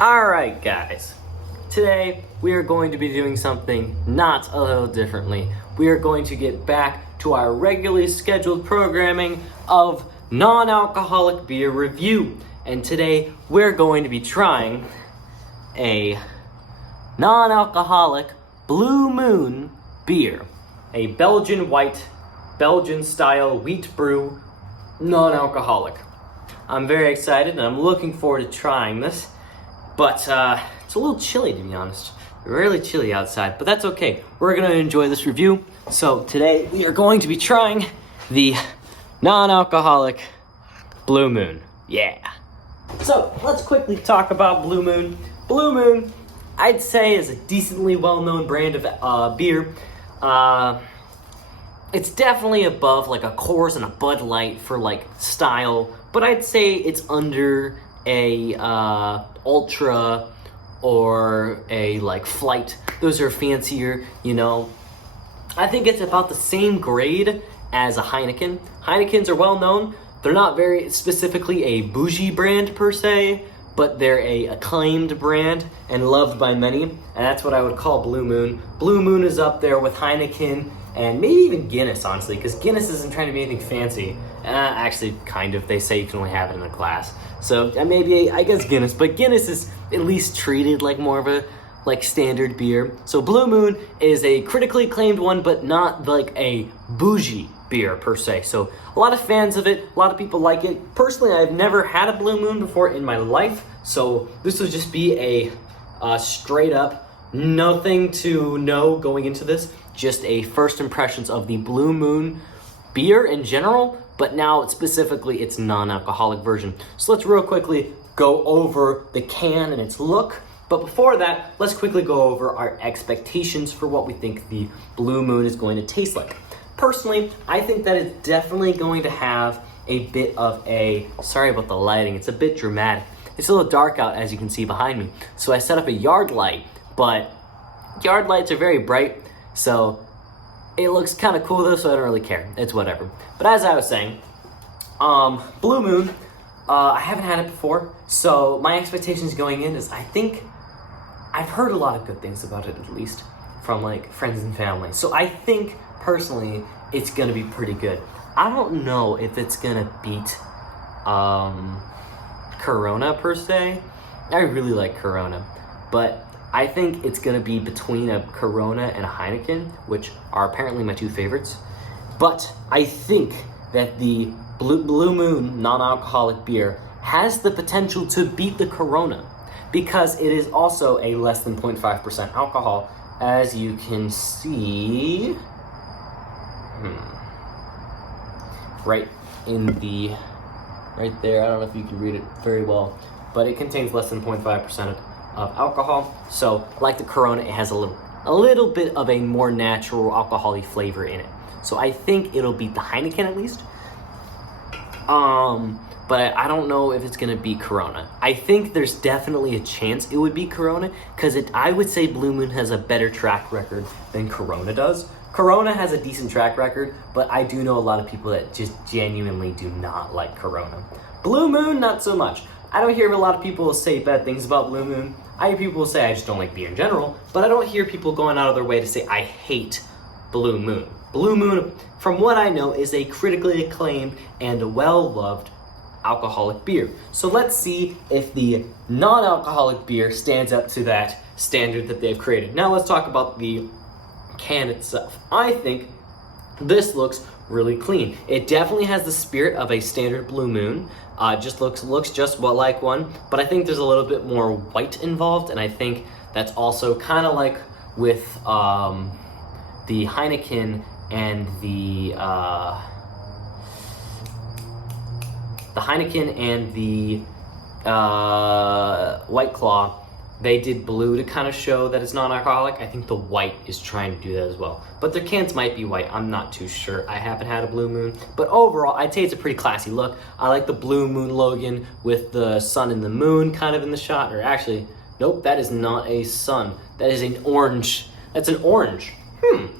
Alright guys, today we are going to be doing something not a little differently. We are going to get back to our regularly scheduled programming of non-alcoholic beer review. And today we're going to be trying a non-alcoholic Blue Moon beer. A Belgian white, Belgian style wheat brew, non-alcoholic. I'm very excited and I'm looking forward to trying this. But it's a little chilly, to be honest. Really chilly outside, but that's okay. We're gonna enjoy this review. So today we are going to be trying the non-alcoholic Blue Moon. Yeah. So let's quickly talk about Blue Moon. Blue Moon, I'd say, is a decently well-known brand of beer. It's definitely above like a Coors and a Bud Light for like style, but I'd say it's under a Ultra or a like Flight. Those are fancier, you know. I think it's about the same grade as a Heineken. Heinekens are well known. They're not very specifically a bougie brand per se, but they're a acclaimed brand and loved by many, and that's what I would call Blue Moon. Blue Moon is up there with Heineken and maybe even Guinness, honestly, because Guinness isn't trying to be anything fancy. Actually, kind of. They say you can only have it in a glass. So maybe, I guess Guinness, but Guinness is at least treated like more of a like standard beer. So Blue Moon is a critically acclaimed one, but not like a bougie beer per se. So a lot of fans of it, a lot of people like it. Personally, I've never had a Blue Moon before in my life, so this would just be a straight up, nothing to know going into this, just a first impressions of the Blue Moon beer in general, but now specifically its non-alcoholic version. So let's real quickly go over the can and its look. But before that, let's quickly go over our expectations for what we think the Blue Moon is going to taste like. Personally, I think that it's definitely going to have a bit of a, sorry about the lighting, it's a bit dramatic. It's a little dark out, as you can see behind me. So I set up a yard light, but yard lights are very bright, so it looks kind of cool though, so I don't really care. It's whatever. But as I was saying, Blue Moon, I haven't had it before, so my expectations going in is I think I've heard a lot of good things about it, at least from like friends and family. So I think personally it's gonna be pretty good. I don't know if it's gonna beat Corona per se. I really like Corona, but I think it's gonna be between a Corona and a Heineken, which are apparently my two favorites. But I think that the Blue Moon non-alcoholic beer has the potential to beat the Corona because it is also a less than 0.5% alcohol, as you can see right there. I don't know if you can read it very well, but it contains less than 0.5% of alcohol. So like the Corona, it has a little bit of a more natural alcoholic flavor in it. So I think it'll beat the Heineken at least. But I don't know if it's gonna beat Corona. I think there's definitely a chance it would beat Corona because I would say Blue Moon has a better track record than Corona does. Corona has a decent track record, but I do know a lot of people that just genuinely do not like Corona. Blue Moon, not so much. I don't hear a lot of people say bad things about Blue Moon. I hear people say I just don't like beer in general, but I don't hear people going out of their way to say I hate Blue Moon. Blue Moon, from what I know, is a critically acclaimed and well-loved alcoholic beer. So let's see if the non-alcoholic beer stands up to that standard that they've created. Now let's talk about the can itself. I think this looks really clean. It definitely has the spirit of a standard Blue Moon. Just looks just like one, but I think there's a little bit more white involved, and I think that's also kind of like with the Heineken and the White Claw. They did blue to kind of show that it's non-alcoholic. I think the white is trying to do that as well. But their cans might be white. I'm not too sure. I haven't had a Blue Moon. But overall, I'd say it's a pretty classy look. I like the Blue Moon Logan with the sun and the moon kind of in the shot. Or actually, nope, that is not a sun. That is an orange. That's an orange.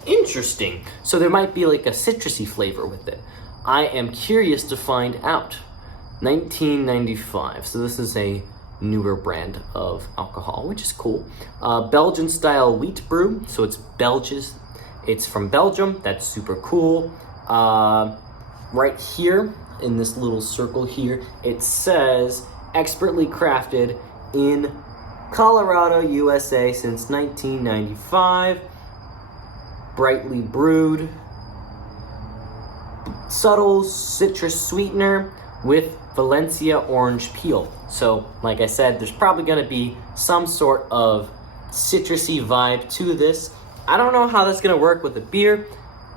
Interesting. So there might be like a citrusy flavor with it. I am curious to find out. 1995. So this is a newer brand of alcohol, which is cool. Belgian style wheat brew, so it's from Belgium. That's super cool. Right here in this little circle here, it says expertly crafted in Colorado, USA since 1995. Brightly brewed. Subtle citrus sweetener with Valencia orange peel. So, like I said, there's probably going to be some sort of citrusy vibe to this. I don't know how that's going to work with the beer,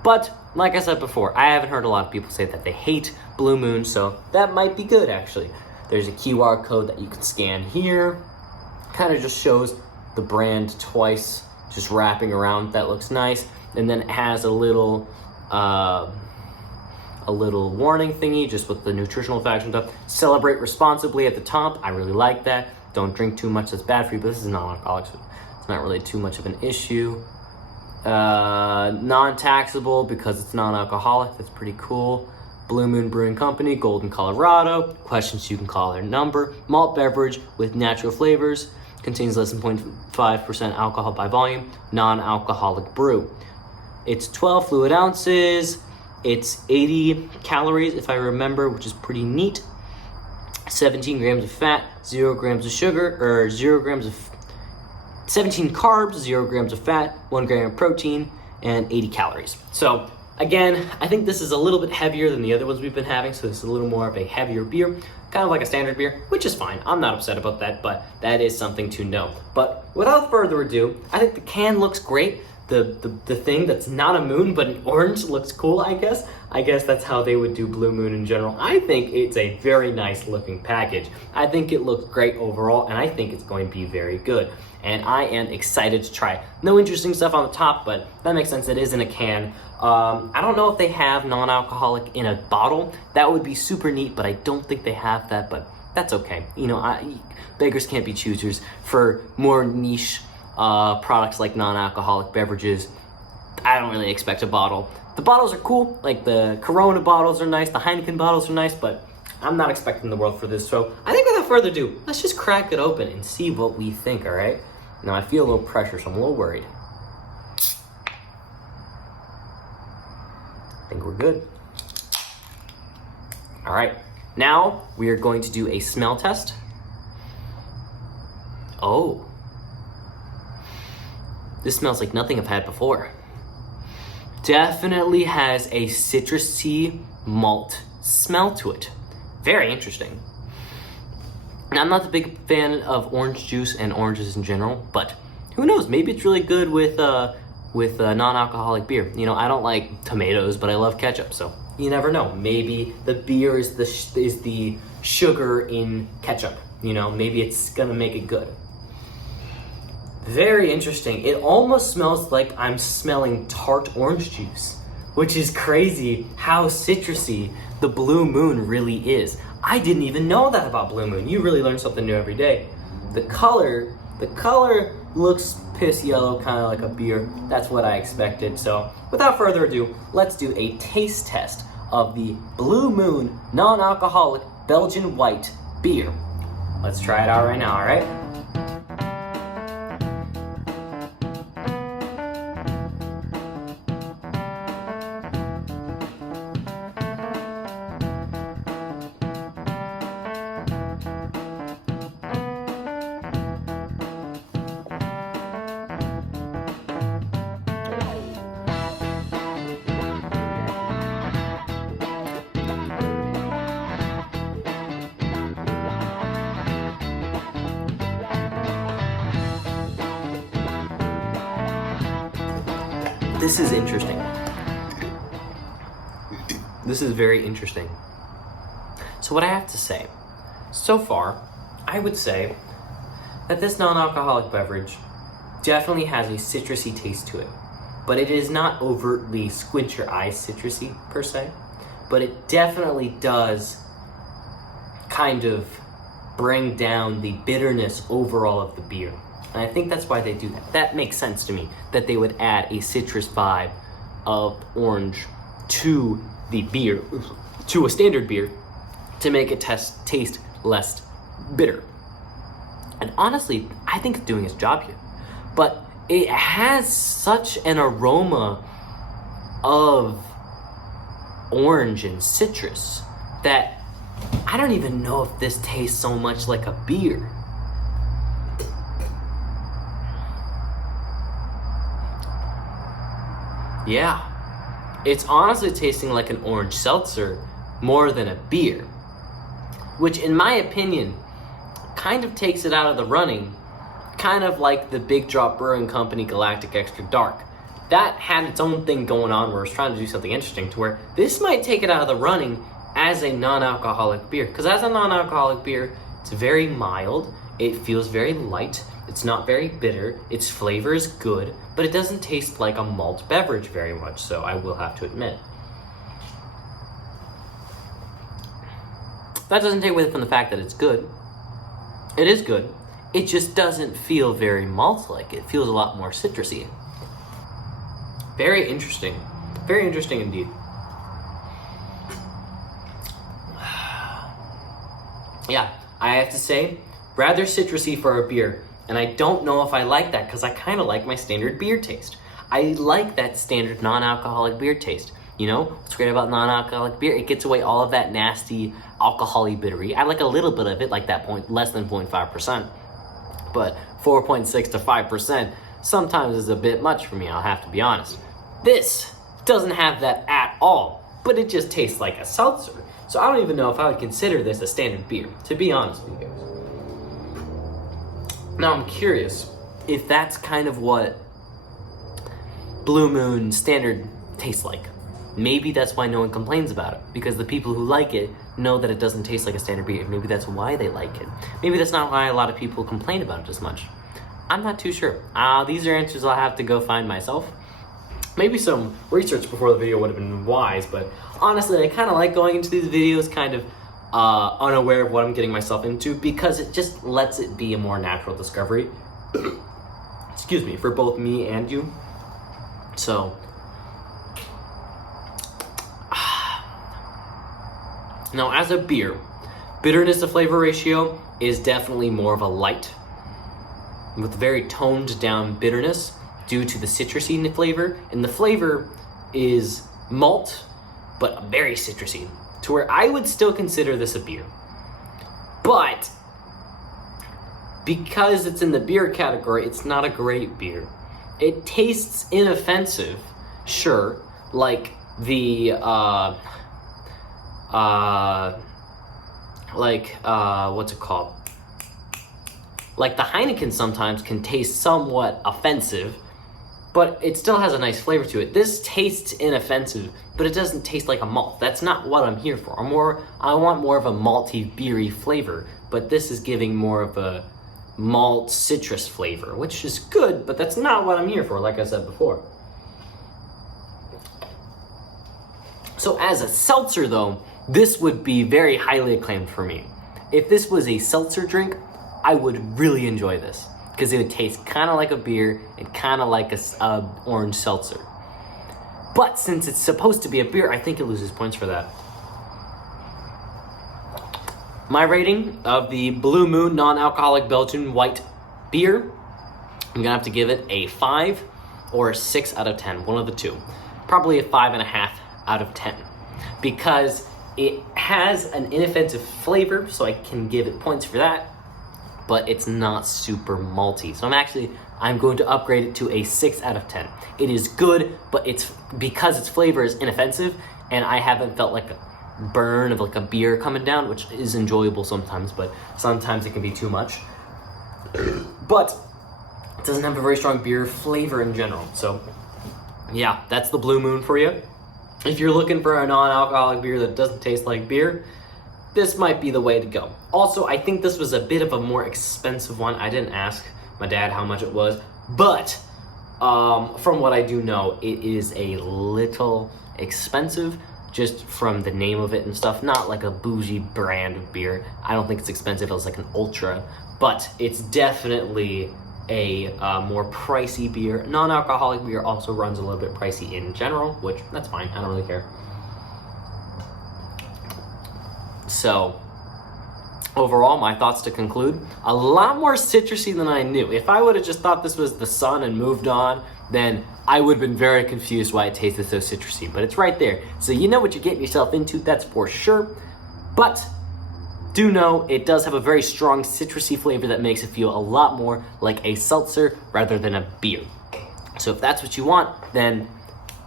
but like I said before, I haven't heard a lot of people say that they hate Blue Moon, so that might be good actually. There's a QR code that you can scan here. Kind of just shows the brand twice, just wrapping around. That looks nice. And then it has a little warning thingy just with the nutritional facts and stuff. Celebrate responsibly at the top. I really like that. Don't drink too much, that's bad for you, but this is non-alcoholic, so it's not really too much of an issue. Non-taxable because it's non-alcoholic. That's pretty cool. Blue Moon Brewing Company, Golden, Colorado. Questions, you can call their number. Malt beverage with natural flavors. Contains less than 0.5% alcohol by volume. Non-alcoholic brew. It's 12 fluid ounces. It's 80 calories, if I remember, which is pretty neat. 17 grams of fat, 0 grams of sugar, or 17 carbs, 0 grams of fat, 1 gram of protein, and 80 calories. So again, I think this is a little bit heavier than the other ones we've been having, so this is a little more of a heavier beer, kind of like a standard beer, which is fine. I'm not upset about that, but that is something to know. But without further ado, I think the can looks great. The thing that's not a moon but an orange looks cool, I guess. I guess that's how they would do Blue Moon in general. I think it's a very nice looking package. I think it looks great overall, and I think it's going to be very good. And I am excited to try it. No interesting stuff on the top, but that makes sense. It is in a can. I don't know if they have non-alcoholic in a bottle. That would be super neat, but I don't think they have that, but that's okay. You know, beggars can't be choosers. For more niche products like non-alcoholic beverages, I don't really expect a bottle. The bottles are cool, like the Corona bottles are nice, the Heineken bottles are nice, but I'm not expecting the world for this. So I think without further ado, let's just crack it open and see what we think, all right? Now I feel a little pressure, so I'm a little worried. I think we're good. All right, now we are going to do a smell test. Oh. This smells like nothing I've had before. Definitely has a citrusy malt smell to it. Very interesting. Now, I'm not the big fan of orange juice and oranges in general, but who knows? Maybe it's really good with non-alcoholic beer. You know, I don't like tomatoes, but I love ketchup, so you never know. Maybe the beer is the sugar in ketchup. You know, maybe it's gonna make it good. Very interesting. It almost smells like I'm smelling tart orange juice, which is crazy how citrusy the Blue Moon really is. I didn't even know that about Blue Moon. You really learn something new every day. The color looks piss yellow, kind of like a beer. That's what I expected. So without further ado, let's do a taste test of the Blue Moon non-alcoholic Belgian white beer. Let's try it out right now, all right? This is interesting. This is very interesting. So what I have to say, so far, I would say that this non-alcoholic beverage definitely has a citrusy taste to it, but it is not overtly squint your eyes citrusy per se, but it definitely does kind of bring down the bitterness overall of the beer. And I think that's why they do that. That makes sense to me, that they would add a citrus vibe of orange to the beer, to a standard beer, to make it taste less bitter. And honestly, I think it's doing its job here. But it has such an aroma of orange and citrus that I don't even know if this tastes so much like a beer. Yeah, it's honestly tasting like an orange seltzer more than a beer, which in my opinion kind of takes it out of the running, kind of like the Big Drop Brewing Company Galactic Extra Dark. That had its own thing going on where it was trying to do something interesting, to where this might take it out of the running as a non-alcoholic beer. Because as a non-alcoholic beer, it's very mild, it feels very light, it's not very bitter, its flavor is good, but it doesn't taste like a malt beverage very much, so I will have to admit. That doesn't take away from the fact that it's good. It is good. It just doesn't feel very malt-like. It feels a lot more citrusy. Very interesting. Very interesting indeed. Yeah, I have to say, rather citrusy for a beer. And I don't know if I like that because I kind of like my standard beer taste. I like that standard non-alcoholic beer taste. You know, what's great about non-alcoholic beer? It gets away all of that nasty alcohol-y bittery. I like a little bit of it, like that point, less than 0.5%. But 4.6 to 5% sometimes is a bit much for me, I'll have to be honest. This doesn't have that at all, but it just tastes like a seltzer. So I don't even know if I would consider this a standard beer, to be honest with you guys. Now I'm curious if that's kind of what Blue Moon Standard tastes like. Maybe that's why no one complains about it, because the people who like it know that it doesn't taste like a standard beer. Maybe that's why they like it. Maybe that's not why a lot of people complain about it as much. I'm not too sure. These are answers I'll have to go find myself. Maybe some research before the video would have been wise, but honestly, I kind of like going into these videos kind of unaware of what I'm getting myself into, because it just lets it be a more natural discovery. Excuse me, for both me and you. So, now as a beer, bitterness to flavor ratio is definitely more of a light, with very toned down bitterness due to the citrusy flavor, and the flavor is malt, but very citrusy, to where I would still consider this a beer. But because it's in the beer category, it's not a great beer. It tastes inoffensive, sure, like the what's it called? Like the Heineken sometimes can taste somewhat offensive, but it still has a nice flavor to it. This tastes inoffensive, but it doesn't taste like a malt. That's not what I'm here for. I want more of a malty, beery flavor, but this is giving more of a malt citrus flavor, which is good, but that's not what I'm here for, like I said before. So as a seltzer though, this would be very highly acclaimed for me. If this was a seltzer drink, I would really enjoy this, because it would taste kind of like a beer and kind of like a orange seltzer. But since it's supposed to be a beer, I think it loses points for that. My rating of the Blue Moon non-alcoholic Belgian white beer, I'm gonna have to give it a 5 or a 6 out of 10, one of the two. Probably a 5.5 out of 10, because it has an inoffensive flavor, so I can give it points for that, but it's not super malty. So I'm going to upgrade it to a 6 out of 10. It is good, but because its flavor is inoffensive, and I haven't felt like a burn of like a beer coming down, which is enjoyable sometimes, but sometimes it can be too much. But it doesn't have a very strong beer flavor in general. So yeah, that's the Blue Moon for you. If you're looking for a non-alcoholic beer that doesn't taste like beer, this might be the way to go. Also, I think this was a bit of a more expensive one. I didn't ask my dad how much it was, but from what I do know, it is a little expensive, just from the name of it and stuff. Not like a bougie brand of beer. I don't think it's expensive. It's like an ultra, but it's definitely a more pricey beer. Non-alcoholic beer also runs a little bit pricey in general, which that's fine. I don't really care. So overall, my thoughts to conclude, a lot more citrusy than I knew. If I would have just thought this was the sun and moved on, then I would have been very confused why it tasted so citrusy, but it's right there. So you know what you're getting yourself into, that's for sure. But do know it does have a very strong citrusy flavor that makes it feel a lot more like a seltzer rather than a beer. So if that's what you want, then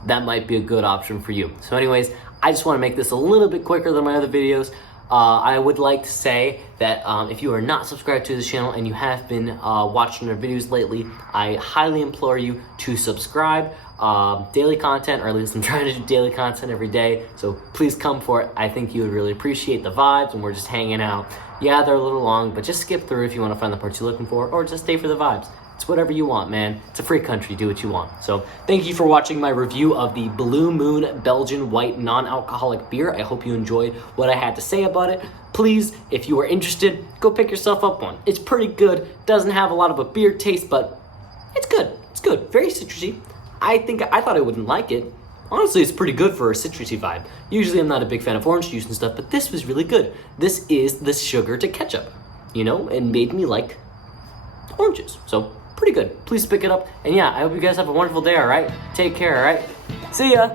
that might be a good option for you. So anyways, I just want to make this a little bit quicker than my other videos. I would like to say that if you are not subscribed to this channel and you have been watching our videos lately, I highly implore you to subscribe. Daily content, or at least I'm trying to do daily content every day, so please come for it. I think you would really appreciate the vibes, and we're just hanging out. Yeah, they're a little long, but just skip through if you want to find the parts you're looking for, or just stay for the vibes. It's whatever you want, man. It's a free country, do what you want. So thank you for watching my review of the Blue Moon Belgian White Non-Alcoholic Beer. I hope you enjoyed what I had to say about it. Please, if you are interested, go pick yourself up one. It's pretty good. Doesn't have a lot of a beer taste, but it's good. It's good. Very citrusy. I thought I wouldn't like it. Honestly, it's pretty good for a citrusy vibe. Usually I'm not a big fan of orange juice and stuff, but this was really good. This is the sugar to ketchup, you know, and made me like oranges. So pretty good. Please pick it up. And yeah, I hope you guys have a wonderful day, all right? Take care, all right? See ya.